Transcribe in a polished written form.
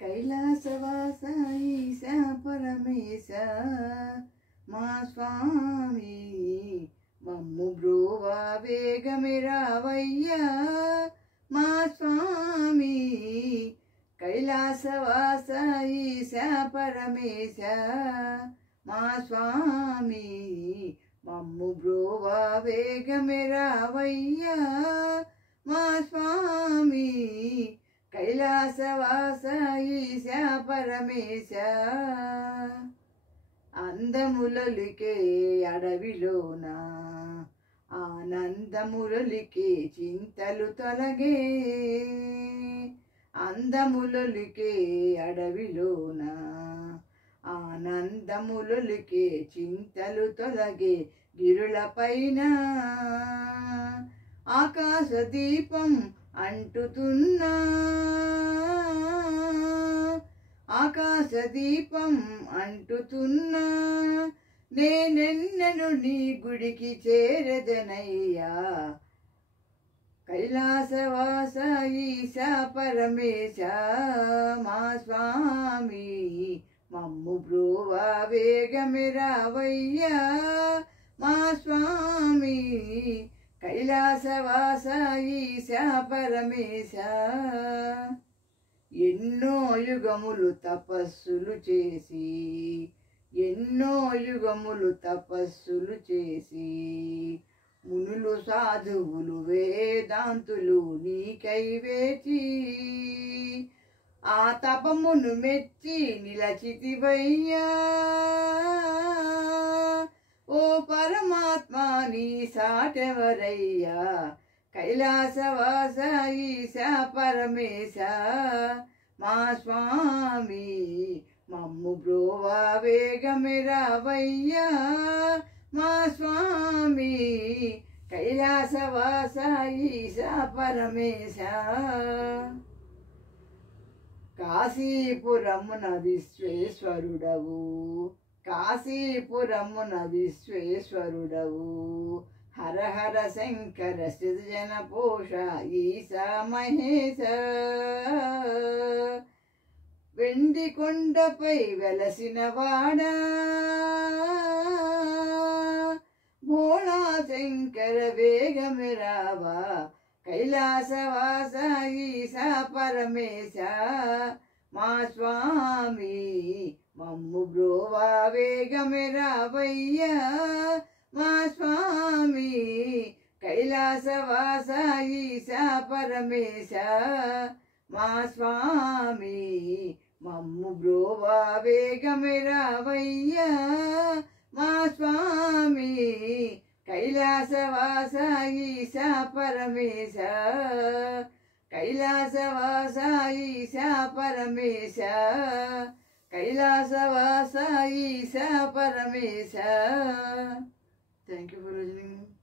కైలాసవాస ఈశ పరమేశ మా స్వామి మమ్ము బ్రోవా వేగమే రావయ్యా మా స్వామి కైలాసవాస ఈశ పరమేశ మా స్వామి మమ్ము బ్రోవా వేగమే రావయ్యా మా స్వామి కైలాసవాస ఈశ పరమేశ అందములలికే అడవిలోన ఆనందములలికే చింతలు తొలగే అందములలికే అడవిలోన ఆనందములలికే చింతలు తొలగే గిరులపైన ఆకాశ దీపం అంటుతున్నా ఆకాశ దీపం అంటుతున్నా నేనెన్నను నీ గుడికి చేరదనయ్యా కైలాసవాస ఈశ పరమేశ మా స్వామి మమ్ము బ్రోవా వేగమే రావయ్యా మా స్వామి కైలాసవాస ఈశ పరమేశ ఎన్నో యుగములు తపస్సులు చేసి ఎన్నో యుగములు తపస్సులు చేసి మునులు సాధువులు వేదాంతులు నీకై వేచి ఆ తపమును మెచ్చి నిలచితివయ్యా ఓ పరమాత్మ నీ సాటెవరయ్యా కైలాసవాస ఈశ పరమేశ మా స్వామి మమ్ము బ్రోవా వేగమే రావయ్యా మా స్వామి కైలాసవాస ఈశ పరమేశ కాశీపురమున విశ్వేశ్వరుడవు కాశీపురమున విశ్వేశ్వరుడవు హర హర శంకర సృజన పోష ఈశ మహేశ వెండి కొండపై వెలసిన వాడా భోళా శంకర వేగమే రావా కైలాసవాస ఈశ పరమేశ మా స్వామి మమ్ము బ్రోవా వేగమే రావయ్యా మా స్వామి కైలాసవాస ఈశ పరమేశ మా స్వామి మమ్ము బ్రోవా వేగమే రావయ్యా మా స్వామి కైలాసవాస ఈశ పరమేశ కైలాసవాస ఈశ పరమేశ కైలాసవాస ఈశ పరమేశ. Thank you for listening.